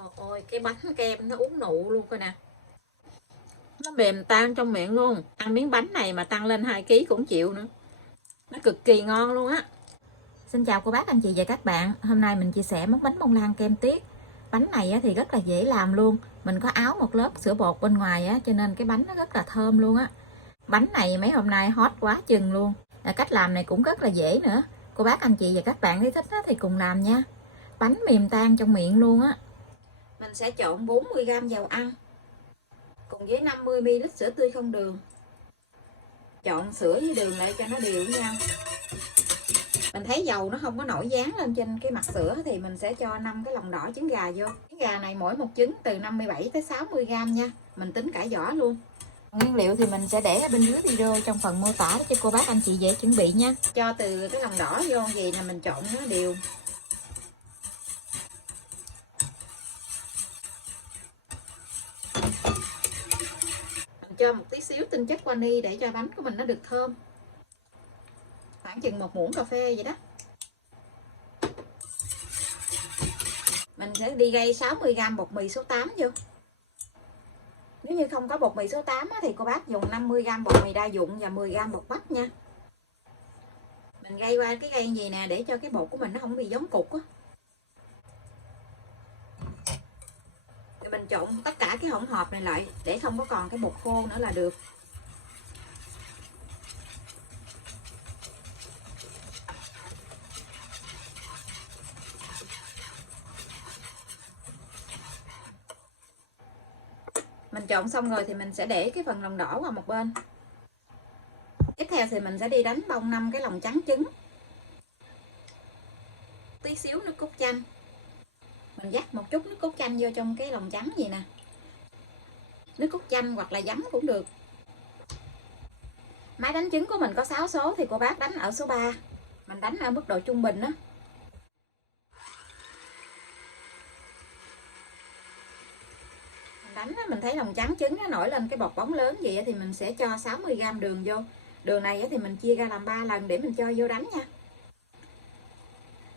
Trời ơi, cái bánh kem nó uống nụ luôn coi nè. Nó mềm tan trong miệng luôn. Ăn miếng bánh này mà tăng lên 2 kg cũng chịu nữa. Nó cực kỳ ngon luôn á. Xin chào cô bác, anh chị và các bạn. Hôm nay mình chia sẻ món bánh bông lan kem tiết. Bánh này thì rất là dễ làm luôn. Mình có áo một lớp sữa bột bên ngoài á, cho nên cái bánh nó rất là thơm luôn á. Bánh này mấy hôm nay hot quá chừng luôn. Cách làm này cũng rất là dễ nữa. Cô bác, anh chị và các bạn thấy thích thì cùng làm nha. Bánh mềm tan trong miệng luôn á. Mình sẽ trộn 40g dầu ăn cùng với 50ml sữa tươi không đường. Trộn sữa với đường lại cho nó đều với nhau. Mình thấy dầu nó không có nổi dán lên trên cái mặt sữa thì mình sẽ cho 5 cái lòng đỏ trứng gà vô. Trứng gà này mỗi một trứng từ 57 tới 60g nha. Mình tính cả vỏ luôn. Nguyên liệu thì mình sẽ để ở bên dưới video trong phần mô tả để cho cô bác anh chị dễ chuẩn bị nha. Cho từ cái lòng đỏ vô gì là mình trộn nó đều. Mình cho một tí xíu tinh chất vani để cho bánh của mình nó được thơm. Khoảng chừng 1 muỗng cà phê vậy đó. Mình sẽ đi gây 60g bột mì số 8 vô. Nếu như không có bột mì số 8 thì cô bác dùng 50g bột mì đa dụng và 10g bột bắp nha. Mình gây qua cái gây gì nè để cho cái bột của mình nó không bị giống cục á. Rồi mình trộn tất cả cái hỗn hợp này lại để không có còn cái bột khô nữa là được. Mình trộn xong rồi thì mình sẽ để cái phần lòng đỏ qua một bên. Tiếp theo thì mình sẽ đi đánh bông 5 cái lòng trắng trứng. Tí xíu nước cốt chanh. Mình dắt một chút nước cốt chanh vô trong cái lòng trắng gì nè. Nước cốt chanh hoặc là giấm cũng được. Máy đánh trứng của mình có 6 số thì cô bác đánh ở số 3. Mình đánh ở mức độ trung bình đó. Đánh mình thấy lòng trắng trứng nó nổi lên cái bọt bóng lớn vậy thì mình sẽ cho 60g đường vô. Đường này thì mình chia ra làm 3 lần để mình cho vô đánh nha.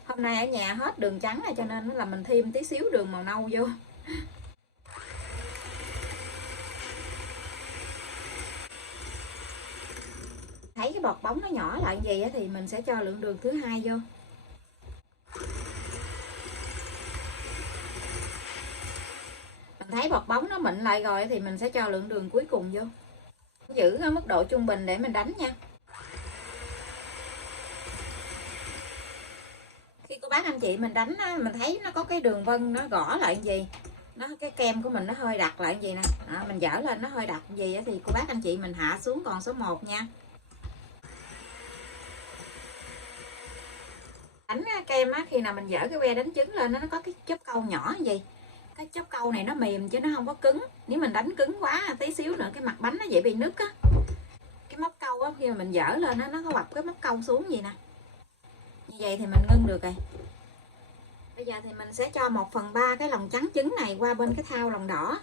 Hôm nay ở nhà hết đường trắng này cho nên là mình thêm tí xíu đường màu nâu vô. Thấy cái bọt bóng nó nhỏ lại gì thì mình sẽ cho lượng đường thứ hai vô. Mình thấy bọt bóng nó mịn lại rồi thì mình sẽ cho lượng đường cuối cùng vô. Giữ ở mức độ trung bình để mình đánh nha. Khi cô bác anh chị mình đánh mình thấy nó có cái đường vân nó gõ lại gì, nó cái kem của mình nó hơi đặc lại gì nè, mình dở lên nó hơi đặc gì thì cô bác anh chị mình hạ xuống còn số 1 nha. Đánh kem khi nào mình dở cái que đánh trứng lên nó có cái chóp câu nhỏ như vậy. Cái chóp câu này nó mềm chứ nó không có cứng. Nếu mình đánh cứng quá tí xíu nữa cái mặt bánh nó dễ bị nứt á. Cái móc câu á, khi mà mình dở lên nó có quặp cái móc câu xuống gì nè. Như vậy thì mình ngưng được rồi. Bây giờ thì mình sẽ cho 1/3 cái lòng trắng trứng này qua bên cái thau lòng đỏ.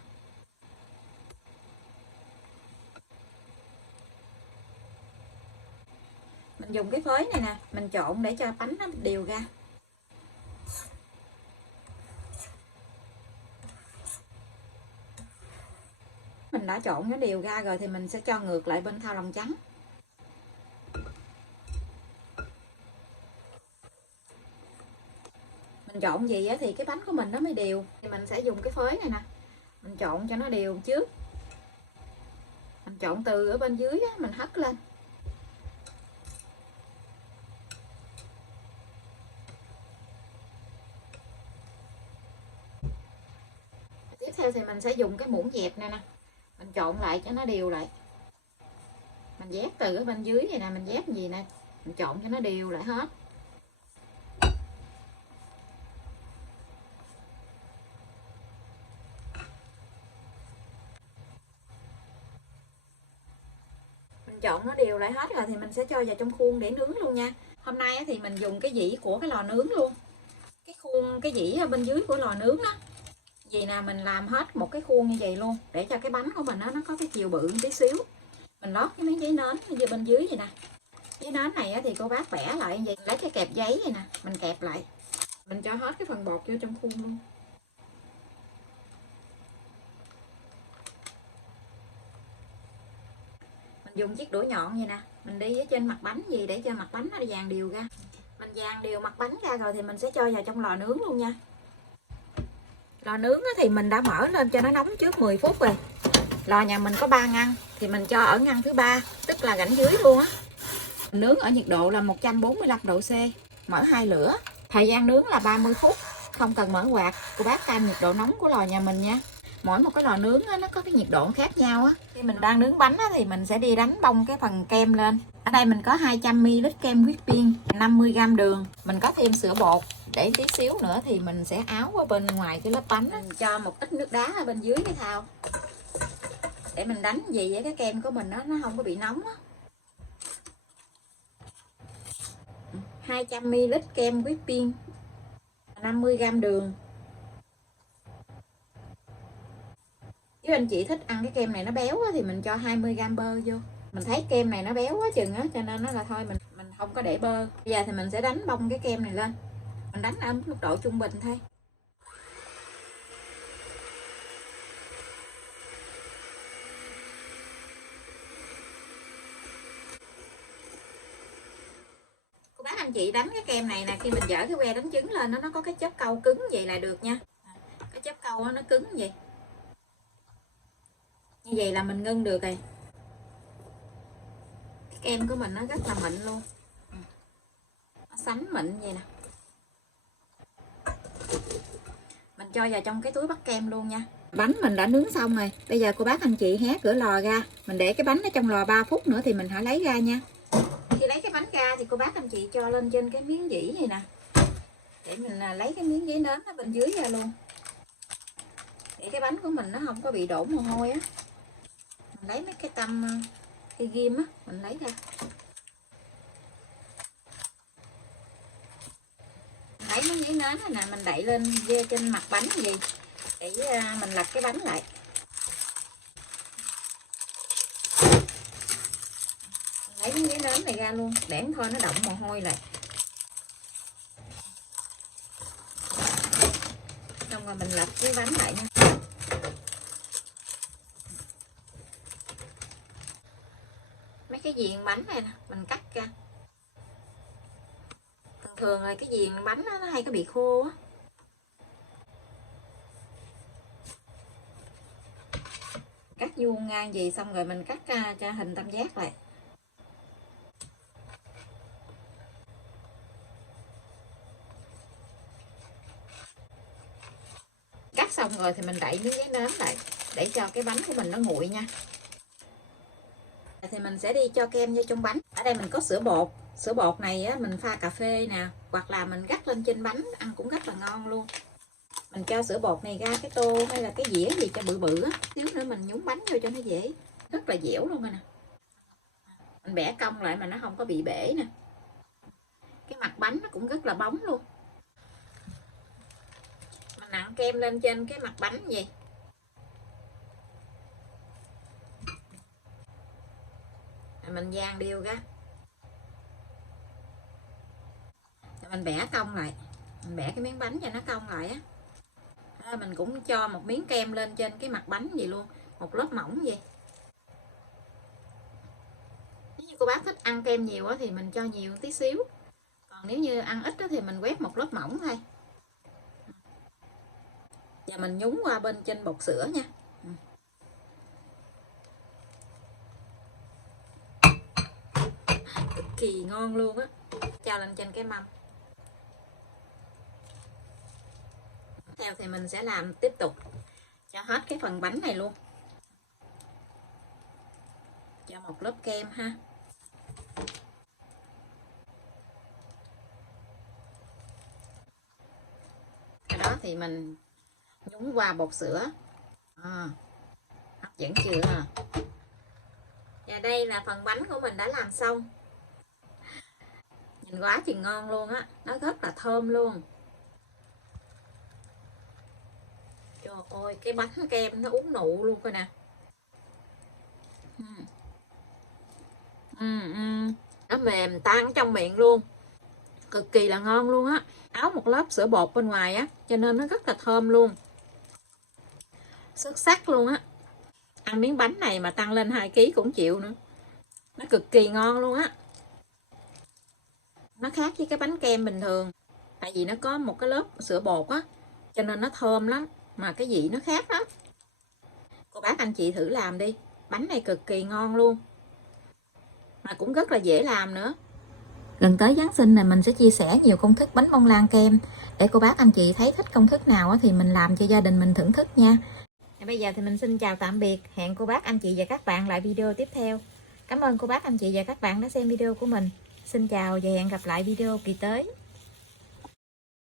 Mình dùng cái phới này nè, mình trộn để cho bánh nó đều ra. Mình đã trộn nó đều ra rồi thì mình sẽ cho ngược lại bên thau lòng trắng. Mình trộn gì thì cái bánh của mình nó mới đều. Thì mình sẽ dùng cái phới này nè, mình trộn cho nó đều trước. Mình trộn từ ở bên dưới mình hất lên. Tiếp theo thì mình sẽ dùng cái muỗng dẹp này nè, mình trộn lại cho nó đều lại. Mình dép từ ở bên dưới này nè, mình dép gì nè, mình trộn cho nó đều lại hết. Mình trộn nó đều lại hết rồi thì mình sẽ cho vào trong khuôn để nướng luôn nha. Hôm nay thì mình dùng cái dĩ của cái lò nướng luôn. Cái khuôn cái dĩ ở bên dưới của lò nướng đó. Vì nào mình làm hết một cái khuôn như vậy luôn để cho cái bánh của mình nó có cái chiều bự tí xíu. Mình lót cái miếng giấy nến như bên dưới vậy nè. Giấy nến này thì cô bác bẻ lại như vậy, lấy cái kẹp giấy này nè, mình kẹp lại. Mình cho hết cái phần bột vô trong khuôn luôn. Mình dùng chiếc đũa nhọn vậy nè, mình đi ở trên mặt bánh gì để cho mặt bánh nó dàn đều ra. Mình dàn đều mặt bánh ra rồi thì mình sẽ cho vào trong lò nướng luôn nha. Lò nướng thì mình đã mở lên cho nó nóng trước 10 phút rồi. Lò nhà mình có 3 ngăn thì mình cho ở ngăn thứ 3, tức là rãnh dưới luôn á. Nướng ở nhiệt độ là 145 độ C, mở 2 lửa. Thời gian nướng là 30 phút, không cần mở quạt. Cô bác canh nhiệt độ nóng của lò nhà mình nha. Mỗi một cái lò nướng á, nó có cái nhiệt độ khác nhau á. Khi mình đang nướng bánh á, thì mình sẽ đi đánh bông cái phần kem lên. Ở đây mình có 200ml kem whipping, 50g đường. Mình có thêm sữa bột để tí xíu nữa thì mình sẽ áo ở bên ngoài cái lớp bánh á. Mình cho một ít nước đá ở bên dưới cái thau để mình đánh gì với cái kem của mình đó, nó không có bị nóng á. 200ml kem whipping, 50g đường. Nếu anh chị thích ăn cái kem này nó béo á, thì mình cho 20g bơ vô. Mình thấy kem này nó béo quá chừng á, cho nên nó là thôi mình không có để bơ. Bây giờ thì mình sẽ đánh bông cái kem này lên. Mình đánh ở mức độ trung bình thôi. Cô bác anh chị đánh cái kem này nè, khi mình dở cái que đánh trứng lên nó có cái chớp câu cứng vậy là được nha. Cái chớp câu nó cứng vậy. Như vậy là mình ngưng được rồi. Cái kem của mình nó rất là mịn luôn. Nó sánh mịn vậy nè. Mình cho vào trong cái túi bắt kem luôn nha. Bánh mình đã nướng xong rồi. Bây giờ cô bác anh chị hé cửa lò ra. Mình để cái bánh ở trong lò 3 phút nữa thì mình hãy lấy ra nha. Khi lấy cái bánh ra thì cô bác anh chị cho lên trên cái miếng dĩ này nè. Để mình lấy cái miếng giấy nến ở bên dưới ra luôn. Để cái bánh của mình nó không có bị đổ mồ hôi á. Mình lấy mấy cái tăm cái ghim á, mình lấy ra. Mình lấy miếng giấy nến này nè, mình đậy lên trên mặt bánh gì để mình lật cái bánh lại. Mình lấy miếng giấy nến này ra luôn, để thôi nó đọng mồ hôi lại. Xong rồi mình lật cái bánh lại nha. Mấy cái viền bánh này nè, mình cắt ra. Thường thường là cái viền bánh nó hay có bị khô á. Cắt vuông ngang gì xong rồi mình cắt ra cho hình tam giác lại. Cắt xong rồi thì mình đậy miếng giấy nến lại để cho cái bánh của mình nó nguội nha. Thì mình sẽ đi cho kem vô trong bánh. Ở đây mình có sữa bột. Sữa bột này á, mình pha cà phê nè, hoặc là mình rắc lên trên bánh ăn cũng rất là ngon luôn. Mình cho sữa bột này ra cái tô hay là cái dĩa gì cho bự bự á, xíu nữa mình nhúng bánh vô cho nó dễ. Rất là dẻo luôn rồi nè. Mình bẻ cong lại mà nó không có bị bể nè. Cái mặt bánh nó cũng rất là bóng luôn. Mình nặn kem lên trên cái mặt bánh vậy. Mình dàn đều ra. Mình bẻ cong lại. Mình bẻ cái miếng bánh cho nó cong lại á. Mình cũng cho một miếng kem lên trên cái mặt bánh vậy luôn, một lớp mỏng vậy. Nếu như cô bác thích ăn kem nhiều á thì mình cho nhiều tí xíu, còn nếu như ăn ít á thì mình quét một lớp mỏng thôi. Và mình nhúng qua bên trên bột sữa nha. Cực kỳ ngon luôn á. Cho lên trên cái mâm. Theo thì mình sẽ làm tiếp tục cho hết cái phần bánh này luôn. Cho một lớp kem ha. Cái đó thì mình nhúng qua bột sữa. Hấp dẫn chưa? Và đây là phần bánh của mình đã làm xong. Nhìn quá chừng ngon luôn á. Nó rất là thơm luôn. Trời ơi, cái bánh kem nó uốn nụ luôn coi nè. Nó mềm tan trong miệng luôn. Cực kỳ là ngon luôn á. Áo một lớp sữa bột bên ngoài á, cho nên nó rất là thơm luôn. Xuất sắc luôn á. Ăn miếng bánh này mà tăng lên 2 kg cũng chịu nữa. nó cực kỳ ngon luôn á. Nó khác với cái bánh kem bình thường, tại vì nó có một cái lớp sữa bột á, cho nên nó thơm lắm, mà cái vị nó khác lắm. Cô bác anh chị thử làm đi, bánh này cực kỳ ngon luôn, mà cũng rất là dễ làm nữa. Gần tới Giáng sinh này mình sẽ chia sẻ nhiều công thức bánh bông lan kem để cô bác anh chị thấy thích công thức nào thì mình làm cho gia đình mình thưởng thức nha. Bây giờ thì mình xin chào tạm biệt, hẹn cô bác anh chị và các bạn lại video tiếp theo. Cảm ơn cô bác anh chị và các bạn đã xem video của mình. Xin chào và hẹn gặp lại video kỳ tới.